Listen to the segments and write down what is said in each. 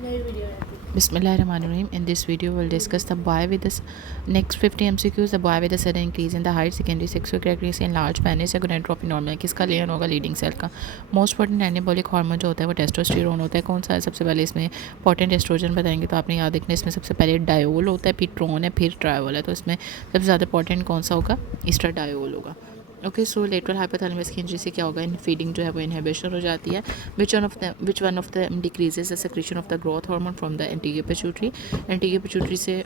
Bismillahirrahmanirrahim. In this video, we'll discuss the boy with the next 50 MCQs. The boy with a sudden increase in the height, secondary sexual characteristics in large penis या gonadotrophy normal किसका लेन होगा leading cell का. Most potent anabolic hormone जो होता है वो testosterone होता है. कौन सा है सबसे पहले इसमें पोटेंट एस्ट्रोजन बताएंगे तो आपने याद रखना इसमें सबसे पहले डायोल होता है, फिर ट्रोन है, फिर ट्रायोल है. तो इसमें सबसे ज़्यादा पोटेंट कौन सा होगा? एस्ट्राडायोल होगा. ओके, सो लेटरल हाइपोथैलेमस की इंजरी से क्या होगा? इन फीडिंग जो है वो इनहिबिशन हो जाती है. विच one of the decreases the secretion of the growth hormone from the anterior pituitary. Anterior pituitary से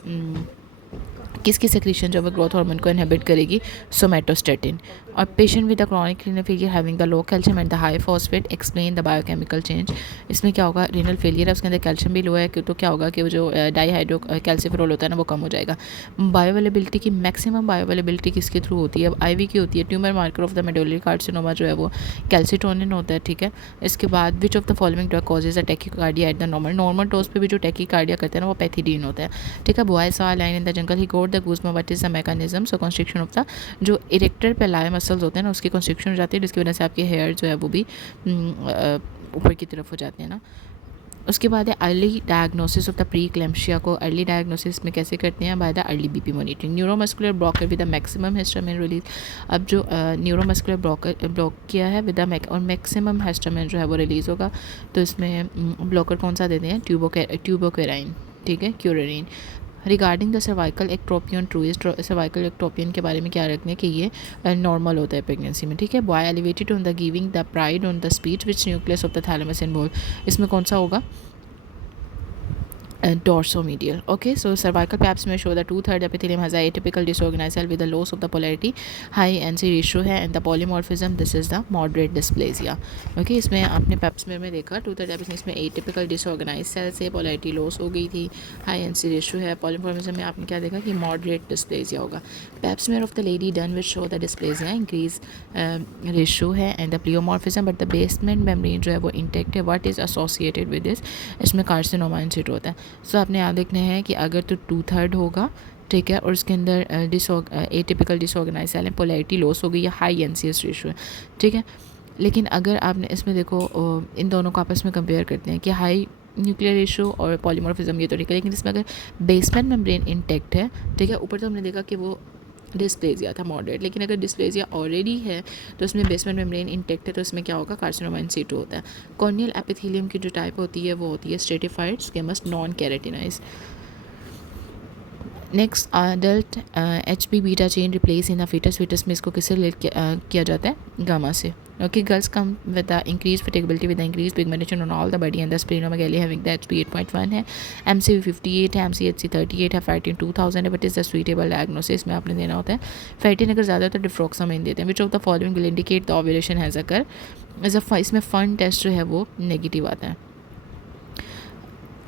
किसकी सेक्रेशन जो है ग्रोथ हार्मोन को इनहिबिट करेगी? सोमेटोस्टेटिन. और patient with the chronic renal failure having the low calcium and the high phosphate explain the biochemical change. इसमें क्या होगा? रीनल फेलियर है, उसके अंदर कैल्शियम भी लो है, तो क्या होगा कि वो जो डाईहाइड्रो कैल्सिफेरॉल होता है ना वो कम हो जाएगा. बायोअवेलेबिलिटी की मैक्सिमम बायोअवेलेबिलिटी किसके थ्रू होती है? अब आईवी की होती है. Tumour marker of the medullary carcinoma जो है वो कैल्सिटोनिन होता है. ठीक है, इसके बाद विच of the following drug causes a tachycardia at the normal dose पे भी जो टैकीकार्डिया करते हैं ना वो पैथिडीन होता है. ठीक है, boy saw line in the jungle he goat the goosebump. What is the mechanism? So constriction of the जो इरेक्टर पेलाय मसल्स होते हैं ना उसकी कंस्ट्रिक्शन हो जाती है, जिसकी वजह से आपके हेयर जो है वो भी ऊपर की तरफ हो जाते हैं ना. उसके बाद है early diagnosis of the pre eclampsia. को अर्ली डायग्नोसिस में कैसे करते हैं? By the early BP monitoring. Neuromuscular blocker with the maximum histamine release. अब जो न्यूरोमस्कुलर ब्लॉक किया है विद द और मैक्सिमम हिस्टामिन जो है वो रिलीज़ होगा, तो इसमें ब्लॉकर कौन सा देते हैं? ट्यूबोकेराइन. ठीक है, curarine. Regarding the cervical ectropion truest. Cervical ectropion के बारे में क्या रखते हैं कि ये नॉर्मल होता है प्रेगनेंसी में. ठीक है, boy elevated on the giving the pride on the speech which nucleus of the thalamus involve. इसमें कौन सा होगा? Dorsomedial. Okay, so cervical paps may show the 2/3 epithelium has a atypical disorganized cell with the loss of the polarity, high NC ratio है and the polymorphism. This is the moderate dysplasia. Okay, इसमें आपने paps में देखा 2/3 epithelium इसमें atypical disorganized cell से polarity loss हो गई थी, high NC ratio है. polymorphism में आपने क्या देखा कि moderate dysplasia होगा. pap smear of the lady done which show the dysplasia increase ratio है and the pleomorphism, but the basement membrane जो है वो intact है. what is associated with this? इसमें carcinoma in situ होता है. सो आपने याद रखना है कि अगर तो 2/3 होगा, ठीक है, और उसके अंदर एटिपिकल डिसऑर्गेनाइज सेल है, पोलैरिटी लॉस हो गई या हाई एनसीएस रेशियो है. ठीक है, लेकिन अगर आपने इसमें देखो इन दोनों को आपस में कंपेयर करते हैं कि हाई न्यूक्लियर रेशियो और पॉलीमॉर्फिज्म ये तो ठीक है, लेकिन इसमें अगर बेसमेंट मेम्ब्रेन इंटैक्ट है, ठीक है, ऊपर तो हमने देखा कि वो डिस्प्लेजिया था मॉडरेट, लेकिन अगर डिस्प्लेजिया ऑलरेडी है तो उसमें बेसमेंट मेम्ब्रेन इंटेक्ट है, तो इसमें क्या होगा? कार्सिनोमा इन सीटू होता है. कॉर्नियल एपिथेलियम की जो टाइप होती है वो होती है stratified squamous non keratinize. Next, adult H P beta chain replace in the foetus. Foetus में इसको किससे रिलेट किया जाता है? गामा से. Okay, girls come with the increase fertility with the increase pigmentation on all the body and the splenomegaly having the H P 8.1 है, M C 58 है, M C H C 38 है, फैटिन 2000 है. But is the suitable diagnosis में आपने देना होता है फैटिन अगर ज़्यादा तो डिफ्रोक्सामाइन देते हैं. Which of the following will indicate the ovulation has occur. इसमें फन टेस्ट जो है वो नेगेटिव आता है.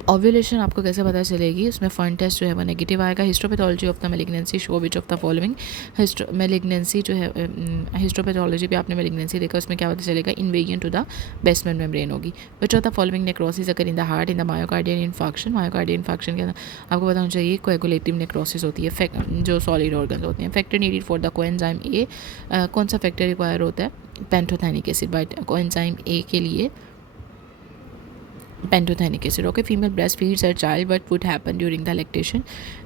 ओव्यूलेशन आपको कैसे पता चलेगी? उसमें फन टेस्ट जो है वो नेगेटिव आएगा. Histopathology of the malignancy show which of the following. Malignancy जो है हिस्टोपैथोलॉजी पे आपने मेलिग्नेंसी देखा, उसमें क्या पता चलेगा? Invasion to the basement membrane होगी. Which of the following necrosis अगर in the heart in the myocardial infarction. Myocardial infarction के अंदर आपको पता होना चाहिए कोएगुलेटिव नेक्रोसिस होती है, जो सॉलिड ऑर्गन होते हैं. Factor needed for the coenzyme A. कौन सा फैक्टर रिक्वायर होता है? Pantothenic acid. बाइट कोएंजाइम ए के लिए pantothenic acid. Okay, female breast feeds her child but would happen during the lactation.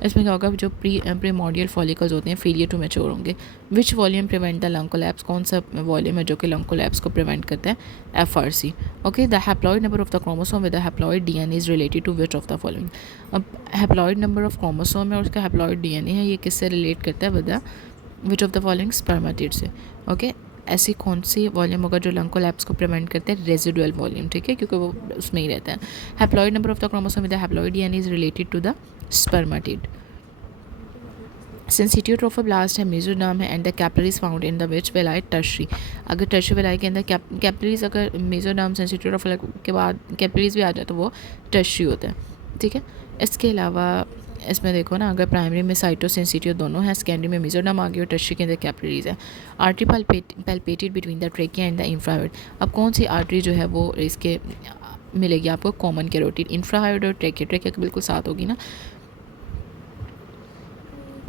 इसमें क्या होगा? जो प्रीमोडियल फॉलिकल्स होते हैं फेलियर टू मैच्योर होंगे. Which volume prevent the lung collapse. कौन सा वॉल्यूम है जो कि लंग कोलैप्स को प्रिवेंट करता है? FRC. Okay, the haploid number of the chromosome with the haploid DNA is related to which of the following. अब हैप्लॉइड नंबर ऑफ क्रोमोसोम है और उसका हैप्लॉइड DNA है, ये किससे रिलेट करता है? With the which of the following? Spermatid से. ओके, ऐसी कौन सी वॉल्यूम होगा जो लंग कोलैप्स को प्रिवेंट करते हैं? Residual volume. ठीक है, क्योंकि वो उसमें ही रहता है. Haploid number of the chromosome with the haploid DNA is related to the spermatid. Syncytiotrophoblast है, मेसोडर्म है, and the capillaries found in the which villi? Tertiary. अगर टर्शरी वेलाई के अंदर कैपिलरीज अगर मेसोडर्म सिंसिटियोट्रोफोला के बाद कैपिलरीज भी आ जाए तो वो टर्शरी होता है. ठीक है, इसके अलावा इसमें देखो ना, अगर प्राइमरी में साइटोसेंसिटिव दोनों है, सेकेंडरी में मेसोडर्म आ गया और टर्शरी के अंदर कैपिलरीज है. Artery palpated between the trachea and the infrahyoid. अब कौन सी आर्टरी जो है वो इसके मिलेगी आपको? Common carotid. इंफ्राहेड और ट्रेकिया, ट्रेकिया के बिल्कुल साथ होगी ना.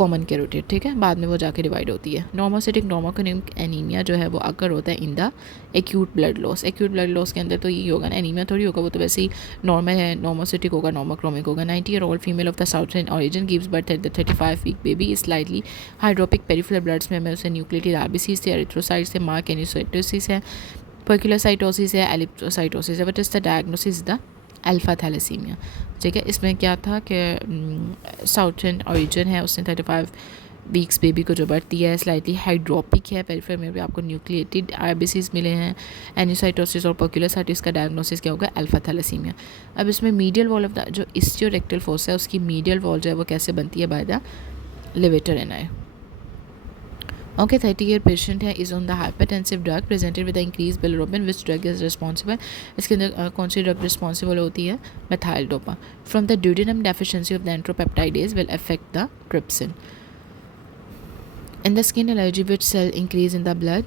कॉमन कैरोटिड, ठीक है, बाद में वो जाके डिवाइड होती है। नॉर्मोसिटिक नॉर्मोक्रोमिक एनीमिया जो है वो अकर होता है in the acute blood loss. Acute blood loss के अंदर तो यही होगा ना, एनीमिया थोड़ी होगा, वो तो वैसे ही नॉर्मल है, नॉर्मोसिटिक होगा, नॉर्मोक्रोमिक होगा। 90-year-old female of the southern origin gives birth at the 35-week baby is slightly hydropic peripheral bloods में उसे न्यूक्लियेटेड आरबीसीज थे, एरिथ्रोसाइट्स थे, मार्क एनिसोइटोसिस है, पर्कुलोसाइटोसिस है, एलिप्टोसाइटोसिस है। What is the diagnosis? The alpha thalassaemia, ठीक है। इसमें क्या था कि साउथर्न ऑरिजिन है, उसने 35 वीक्स बेबी को जो बर्थ दिया है, स्लाइटली हाइड्रोपिक है, पेरिफेरल में भी आपको न्यूक्लिएटेड आरबीसीज मिले हैं, एनिसाइटोसिस और पर्कुलोसाइटिस का डायग्नोसिस क्या होगा? Alpha thalassaemia. अब इसमें मीडियल वॉल ऑफ द जो इस्टियोरेक्टल फोर्स है उसकी मीडियल वॉल जो है वो कैसे बनती है? By the levator ani. Okay, 30-year patient है, is on the hypertensive drug presented with the increase bilirubin, which drug is responsible? इसके अंदर कौन सी ड्रग रिस्पॉन्सिबल होती है? Methyldopa. From the duodenum deficiency of the enteropeptidase will affect the trypsin. In the skin allergy which cell increase in the blood,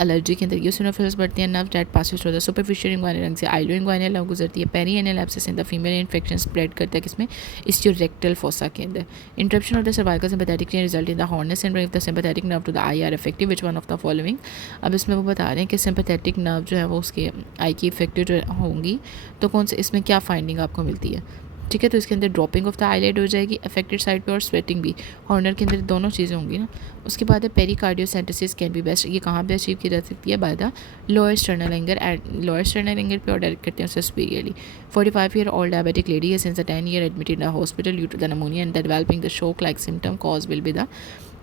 allergy के अंदर eosinophils बढ़ती है, nerve that passes through the superficial inguinal रंग से ilioinguinal nerve गुजरती है, perianal abscess in the female infection spread करता है किसमें? इस्टियोरेक्टल फोसा के अंदर। Interruption of the cervical sympathetic chain result in the Horner's syndrome if the sympathetic nerve to the eye are effective, which one of the following? अब इसमें वो बता रहे हैं कि सिंपैथेटिक नर्व जो है वो उसके आई की इफेक्टिव जो होंगी, तो कौन से इसमें क्या फाइंडिंग आपको मिलती है? ठीक है, तो इसके अंदर ड्रॉपिंग ऑफ द आईलाइड हो जाएगी अफेक्टेड साइड पे, और स्वेटिंग भी, हॉर्नर के अंदर दोनों चीज़ें होंगी ना। उसके बाद है पेरिकार्डियोसेंटेसिस कैन बी बेस्ट, ये कहाँ पे अचीव की जा सकती है? By the lower sternal angle, and lower sternal angle पे और डायरेक्ट करते हैं उससे सुपीरियरली। 45-year-old डायबिटिक लेडी है since the 10 year admitted in the hospital due to the pneumonia and the developing the shock like symptom, cause will be the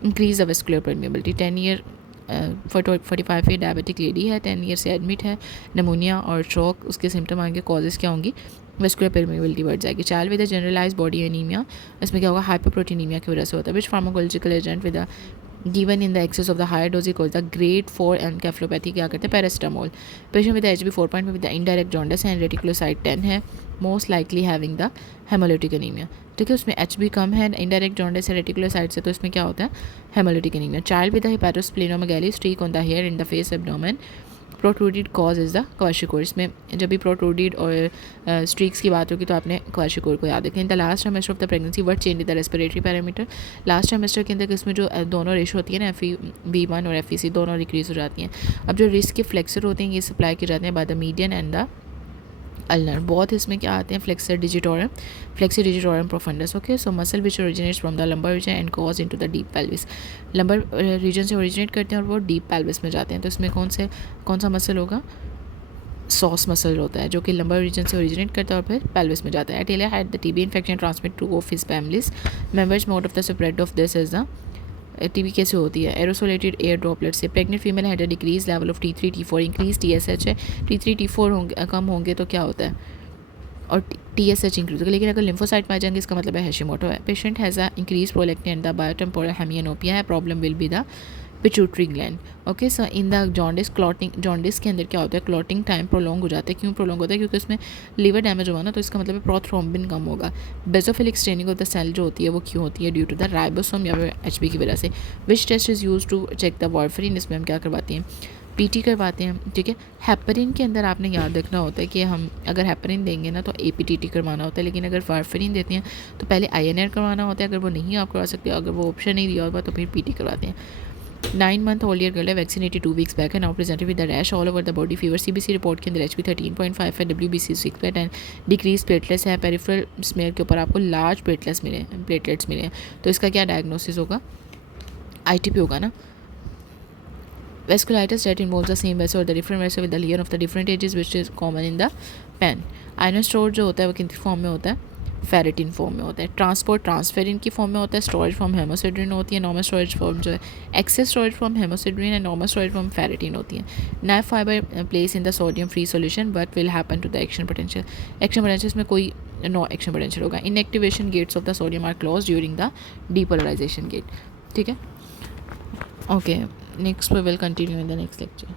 increase the vascular permeability. 10 year 45-year diabetic lady है, 10 year से admit है, pneumonia और shock उसके symptom आएंगे, causes क्या होंगी? Vascular permeability बढ़ जाएगी। Child with generalise body anaemia, इसमें क्या होगा? हाइपरप्रोटीनीमिया की वजह से होता है। Which pharmacological agent with given in the excess of the higher dose equals the grade 4 encephalopathy क्या करते हैं? पैरास्टामोल। पेशेंट विद HB 4 में विद द इनडायरेक्ट जॉन्डिस है एंड रेटिकुलोसाइट 10 है, most likely having the haemolytic anaemia, ठीक है। उसमें HB कम है, इनडायरेक्ट जॉन्डिस है, रेटिकुलोसाइट से, तो इसमें क्या होता है? Haemolytic anaemia. Child with the hepatosplenomegaly, streak on the hair in the face abdomen, protruded cause is the kwashiorkor. इसमें जब भी प्रोट्रूडेड और स्ट्रीक्स की बात होगी तो आपने क्वाशिकोर को याद रखें। In the last trimester of the pregnancy what change the respiratory parameter? Last trimester के अंदर इसमें जो दोनों रेशो होती है ना, FeV1 और FEC दोनों डिक्रीज हो जाती हैं। अब जो रिस्क के फ्लेक्सर होते हैं ये सप्लाई किए जाते हैं by the median and the ulnar. बहुत इसमें क्या आते हैं? Flexor digitorum profundis. Okay, so muscle which originates from the lumbar region and goes into the deep pelvis. Lumbar region से ओरिजिनेट करते हैं और वो डीप पेल्विस में जाते हैं, तो इसमें कौन सा मसल होगा? सॉस मसल होता है जो कि लंबर रीजन से ओरिजिनेट करता है और फिर पेल्विस में जाता है। एटेलिया had the TB infection transmit to of his families members. Mode of the spread of this is the TB कैसे होती है? एरोसोलेटेड एयर ड्रॉपलेट से। Pregnant female had a decrease level of T3 T4, increase TSH है, T3 T4 होंगे कम होंगे तो क्या होता है? और TSH इंक्रीज होगा। लेकिन अगर लिम्फोसाइट पाए जाएंगे इसका मतलब है हैशिमोटो है। Patient has a increase prolactin and the bitemporal hemianopia है, problem will be the pituitary gland. Okay, so in the jaundice clotting, jaundice के अंदर क्या होता है? क्लॉटिंग टाइम प्रोलॉन्ग हो जाता है। क्यों प्रोलॉन्ग होता है? क्योंकि उसमें लीवर डैमेज होगा ना, तो इसका मतलब है प्रोथ्रोम्बिन कम होगा। Basophilic staining of the cell जो होती है वो क्यों होती है? ड्यू टू द राइबोसोम या फिर HB की वजह से। Which test is use to check the warfarin? इसमें हम क्या करवाते हैं? PT करवाते हैं, ठीक है। हेपरिन के अंदर आपने याद रखना होता है कि हम अगर हेपरिन देंगे ना तो APTT करवाना होता है, लेकिन अगर वारफरिन देते हैं तो पहले INR करवाना होता है। अगर वो नहीं आप करवा सकते, अगर वो ऑप्शन नहीं दिया होगा तो फिर PT करवाते हैं। 9-month-old year girl है, वैक्सीनेटेड 2 weeks बैक है, now presented with the rash all over the body, fever. CBC report के अंदर HB 13.5 है, WBC 6 है, डिक्रीज प्लेटलेट्स है। पेरिफेरल स्मेयर के ऊपर आपको लार्ज प्लेटलेट्स मिले हैं, तो इसका क्या डायग्नोसिस होगा? ITP होगा ना। Vasculitis that involves the same vessel or the different vessel with the lesion of the different ages which is common in the pen. Iron store जो होता है वो किन फॉर्म में होता है? फेरेटिन फॉर्म में होता है। ट्रांसपोर्ट ट्रांसफेरिन की फॉर्म में होता है। स्टोरेज फॉर्म हेमोसिड्रिन होती है। नॉर्मल स्टोरेज फॉर्म जो है excess storage form haemosiderin and normal storage form ferritin होती है। Knife fibre place in the sodium free solution but will happen to the action potential. Action potential में कोई no action potential होगा। Inactivation gates of the sodium are close during the depolarisation gate, ठीक है। Okay, next we will continue in the next lecture.